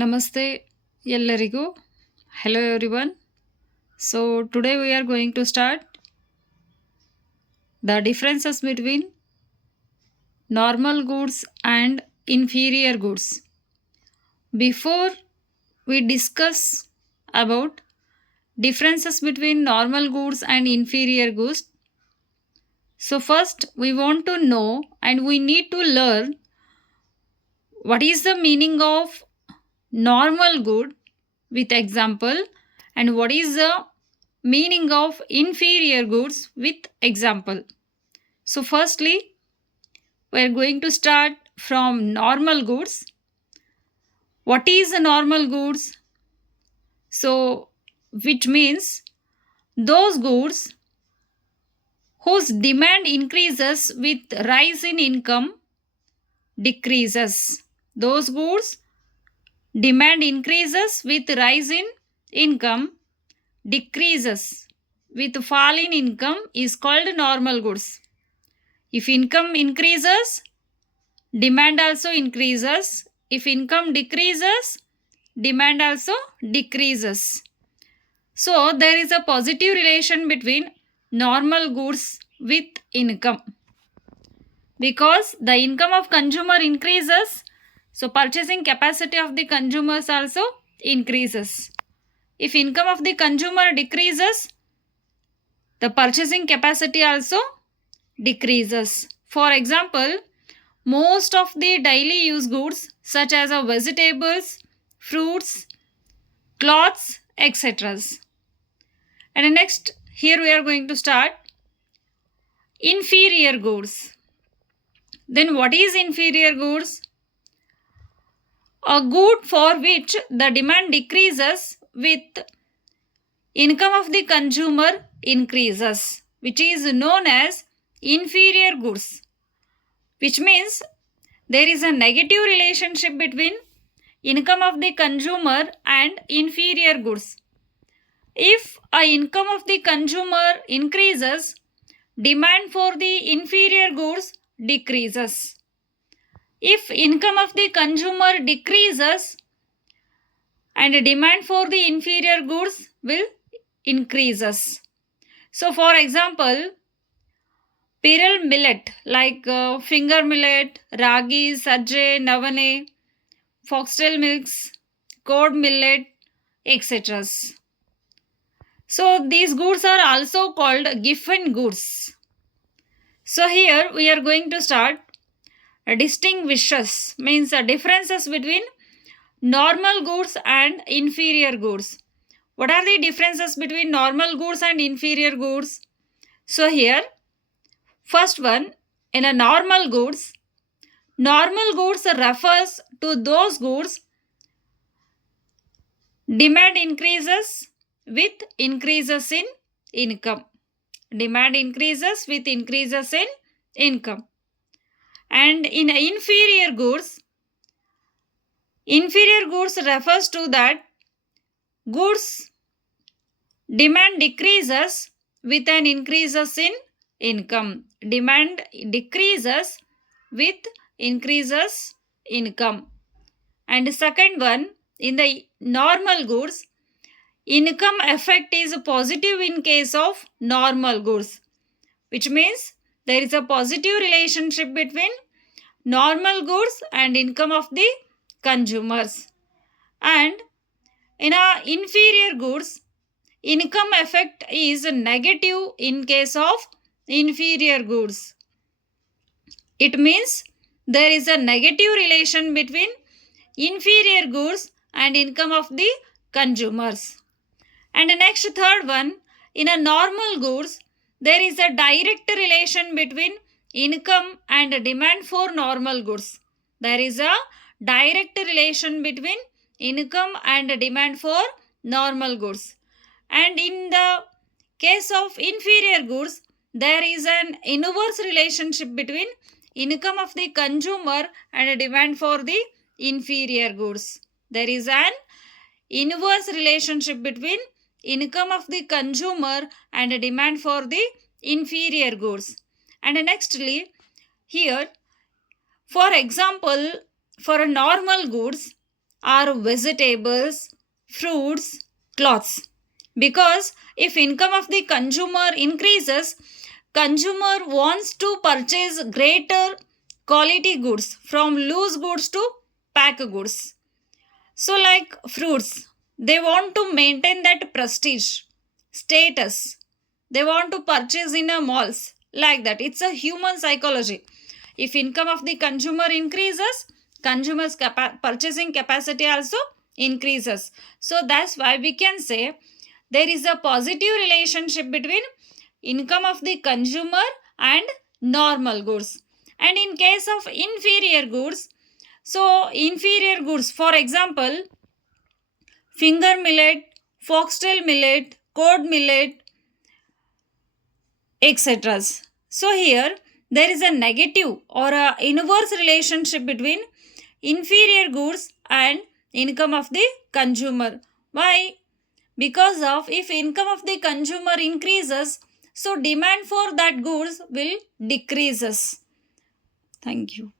Namaste, ಎಲ್ಲರಿಗೂ. Hello everyone. So today we are going to start the differences between normal goods and inferior goods. Before we discuss about differences between normal goods and inferior goods, so first we want to know and we need to learn what is the meaning of normal good with example and what is the meaning of inferior goods with example. So firstly we are going to start from normal goods. What is a normal goods? So which means those goods whose demand increases with rise in income decreases. Those goods demand increases with rise in income decreases with fall in income is called normal goods. If income increases, demand also increases. If income decreases, demand also decreases. So there is a positive relation between normal goods with income. Because the income of consumer increases, so purchasing capacity of the consumers also increases. If income of the consumer decreases, the purchasing capacity also decreases. For example, most of the daily use goods such as vegetables, fruits, clothes, etc. And next, here we are going to start inferior goods. Then what is inferior goods? A good for which the demand decreases with income of the consumer increases, which is known as inferior goods, which means there is a negative relationship between income of the consumer and inferior goods. If a income of the consumer increases, demand for the inferior goods decreases. If income of the consumer decreases and demand for the inferior goods will increases. So for example, pearl millet like finger millet, ragi, sajje, navane, foxtail milks, cod millet, etc. So these goods are also called giffen goods. So here we are going to start distinguishes means differences between normal goods and inferior goods. What are the differences between normal goods and inferior goods? So here first one, in a normal goods refers to those goods demand increases with increases in income. Demand increases with increases in income. And in inferior goods refers to that goods demand decreases with an increases in income. Demand decreases with increases income. And second one, in the normal goods, income effect is positive in case of normal goods, which means there is a positive relationship between normal goods and income of the consumers. And in a inferior goods, income effect is negative in case of inferior goods. It means there is a negative relation between inferior goods and income of the consumers. And the next third one, in a normal goods, there is a direct relation between income and demand for normal goods. There is a direct relation between income and demand for normal goods. And in the case of inferior goods, there is an inverse relationship between income of the consumer and demand for the inferior goods. There is an inverse relationship between income of the consumer and demand for the inferior goods. And nextly, here, for example, for a normal goods, are vegetables, fruits, clothes. Because if income of the consumer increases, consumer wants to purchase greater quality goods from loose goods to packed goods. So, like fruits, they want to maintain that prestige, status. They want to purchase in a malls like that. It's a human psychology. If income of the consumer increases, consumers' purchasing capacity also increases. So that's why we can say there is a positive relationship between income of the consumer and normal goods. And in case of inferior goods, so inferior goods, for example, finger millet, foxtail millet, cod millet, etc. So here there is a negative or a inverse relationship between inferior goods and income of the consumer. Why? Because of if income of the consumer increases, so demand for that goods will decreases. Thank you.